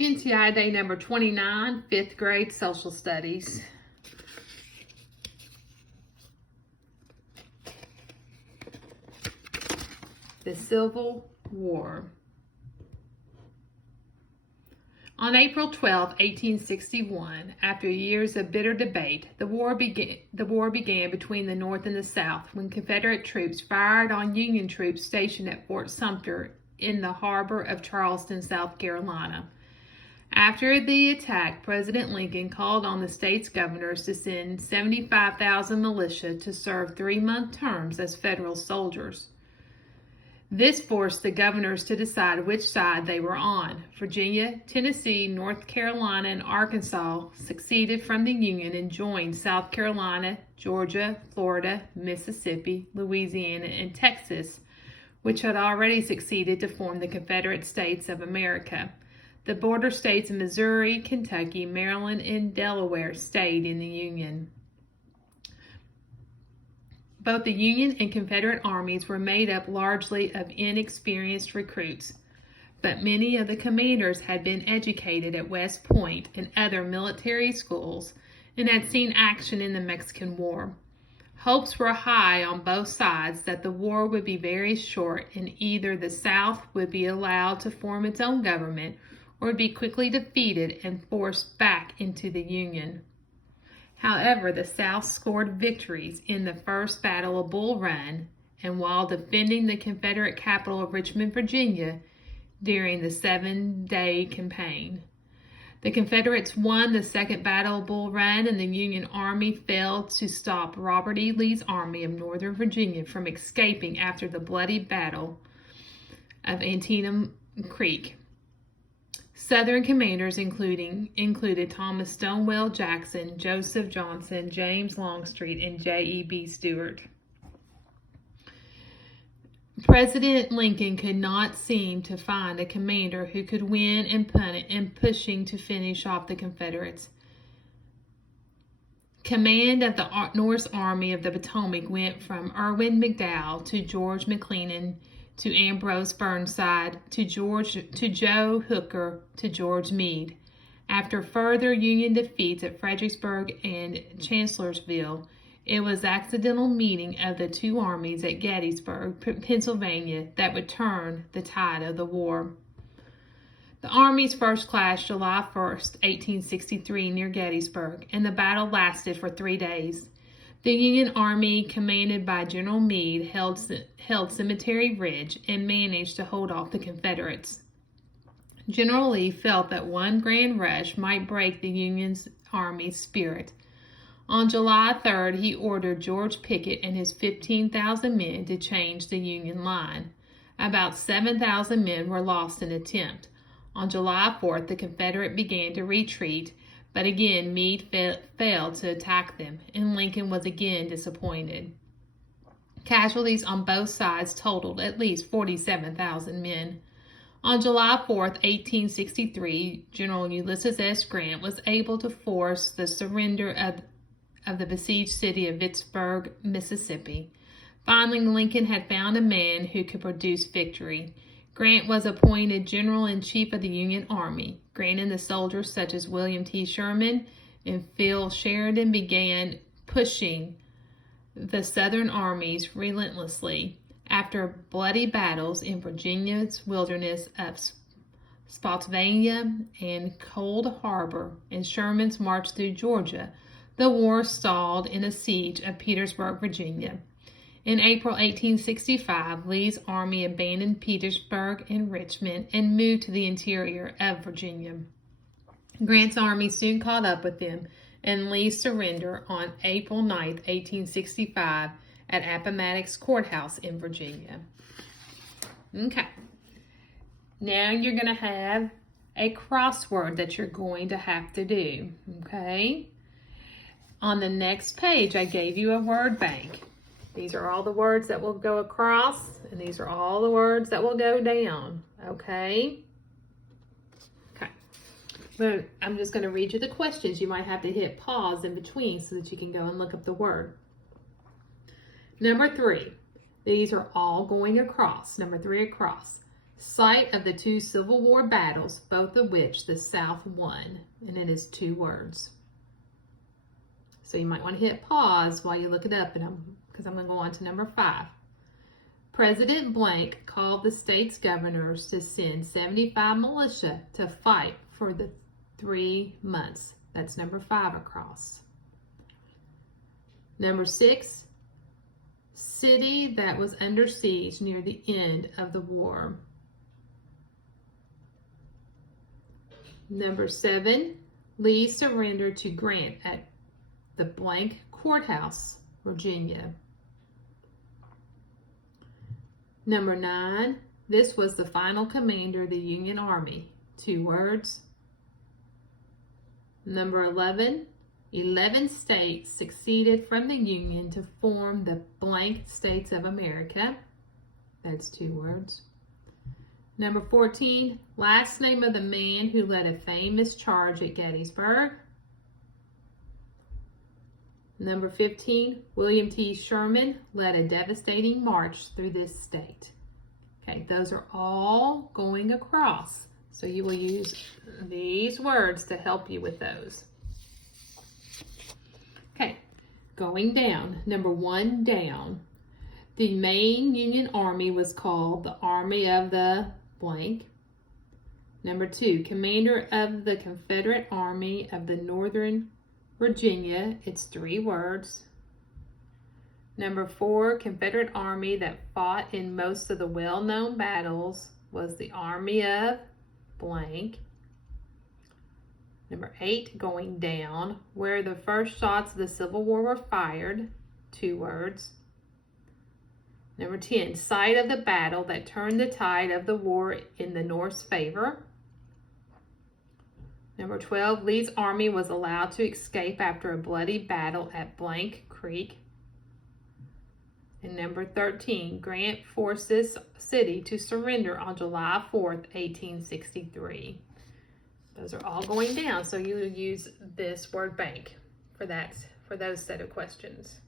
NTI Day number 29, 5th grade social studies. The Civil War. On April 12, 1861, after years of bitter debate, the war began between the North and the South when Confederate troops fired on Union troops stationed at Fort Sumter in the harbor of Charleston, South Carolina. After the attack, President Lincoln called on the state's governors to send 75,000 militia to serve 3-month terms as federal soldiers. This forced the governors to decide which side they were on. Virginia, Tennessee, North Carolina, and Arkansas seceded from the Union and joined South Carolina, Georgia, Florida, Mississippi, Louisiana, and Texas, which had already succeeded to form the Confederate States of America. The border states of Missouri, Kentucky, Maryland, and Delaware stayed in the Union. Both the Union and Confederate armies were made up largely of inexperienced recruits, but many of the commanders had been educated at West Point and other military schools and had seen action in the Mexican War. Hopes were high on both sides that the war would be very short and either the South would be allowed to form its own government or would be quickly defeated and forced back into the Union. However, the South scored victories in the First Battle of Bull Run and while defending the Confederate capital of Richmond, Virginia, during the 7-day campaign. The Confederates won the Second Battle of Bull Run, and the Union Army failed to stop Robert E. Lee's Army of Northern Virginia from escaping after the bloody Battle of Antietam Creek. Southern commanders included Thomas Stonewall Jackson, Joseph Johnson, James Longstreet, and J.E.B. Stuart. President Lincoln could not seem to find a commander who could win and pushing to finish off the Confederates. Command of the North Army of the Potomac went from Irwin McDowell to George McClellan to Ambrose Burnside, to Joe Hooker, to George Meade. After further Union defeats at Fredericksburg and Chancellorsville, it was the accidental meeting of the two armies at Gettysburg, Pennsylvania, that would turn the tide of the war. The armies first clashed July 1st, 1863, near Gettysburg, and the battle lasted for 3 days. The Union Army, commanded by General Meade, held Cemetery Ridge and managed to hold off the Confederates. General Lee felt that one grand rush might break the Union Army's spirit. On July 3rd, he ordered George Pickett and his 15,000 men to change the Union line. About 7,000 men were lost in the attempt. On July 4th, the Confederate began to retreat, but again Meade failed to attack them, and Lincoln was again disappointed. Casualties on both sides totaled at least 47,000 men. On July 4th, 1863, General Ulysses S. Grant was able to force the surrender of the besieged city of Vicksburg, Mississippi. Finally, Lincoln had found a man who could produce victory. Grant was appointed General-in-Chief of the Union Army. Grant and the soldiers such as William T. Sherman and Phil Sheridan began pushing the Southern armies relentlessly. After bloody battles in Virginia's wilderness of Spotsylvania and Cold Harbor and Sherman's march through Georgia, the war stalled in a siege of Petersburg, Virginia. In April 1865, Lee's army abandoned Petersburg and Richmond and moved to the interior of Virginia. Grant's army soon caught up with them, and Lee surrendered on April 9, 1865, at Appomattox Courthouse in Virginia. Okay. Now you're going to have a crossword that you're going to have to do. Okay. On the next page, I gave you a word bank. These are all the words that will go across, and these are all the words that will go down, okay? Okay. But I'm just going to read you the questions. You might have to hit pause in between so that you can go and look up the word. Number 3. These are all going across. Number 3, across. Site of the two Civil War battles, both of which the South won. And it is 2 words. So you might want to hit pause while you look it up, because I'm going to go on to number 5. President blank called the state's governors to send 75 militia to fight for the 3 months. That's number 5 across. Number 6, city that was under siege near the end of the war. Number 7, Lee surrendered to Grant at the blank courthouse, Virginia. Number 9, this was the final commander of the Union Army. 2 words. Number 11, 11 states seceded from the Union to form the blank States of America. That's 2 words. Number 14, last name of the man who led a famous charge at Gettysburg. Number 15, William T. Sherman led a devastating march through this state. Okay, those are all going across. So you will use these words to help you with those. Okay, going down. Number 1, down. The main Union Army was called the Army of the blank. Number 2, commander of the Confederate Army of the Northern Virginia. It's 3 words. Number 4, Confederate Army that fought in most of the well-known battles was the Army of blank. Number 8, going down, where the first shots of the Civil War were fired. 2 words. Number 10, site of the battle that turned the tide of the war in the North's favor. Number 12, Lee's army was allowed to escape after a bloody battle at Blank Creek. And number 13, Grant forced this city to surrender on July 4th, 1863. Those are all going down, so you will use this word bank for those set of questions.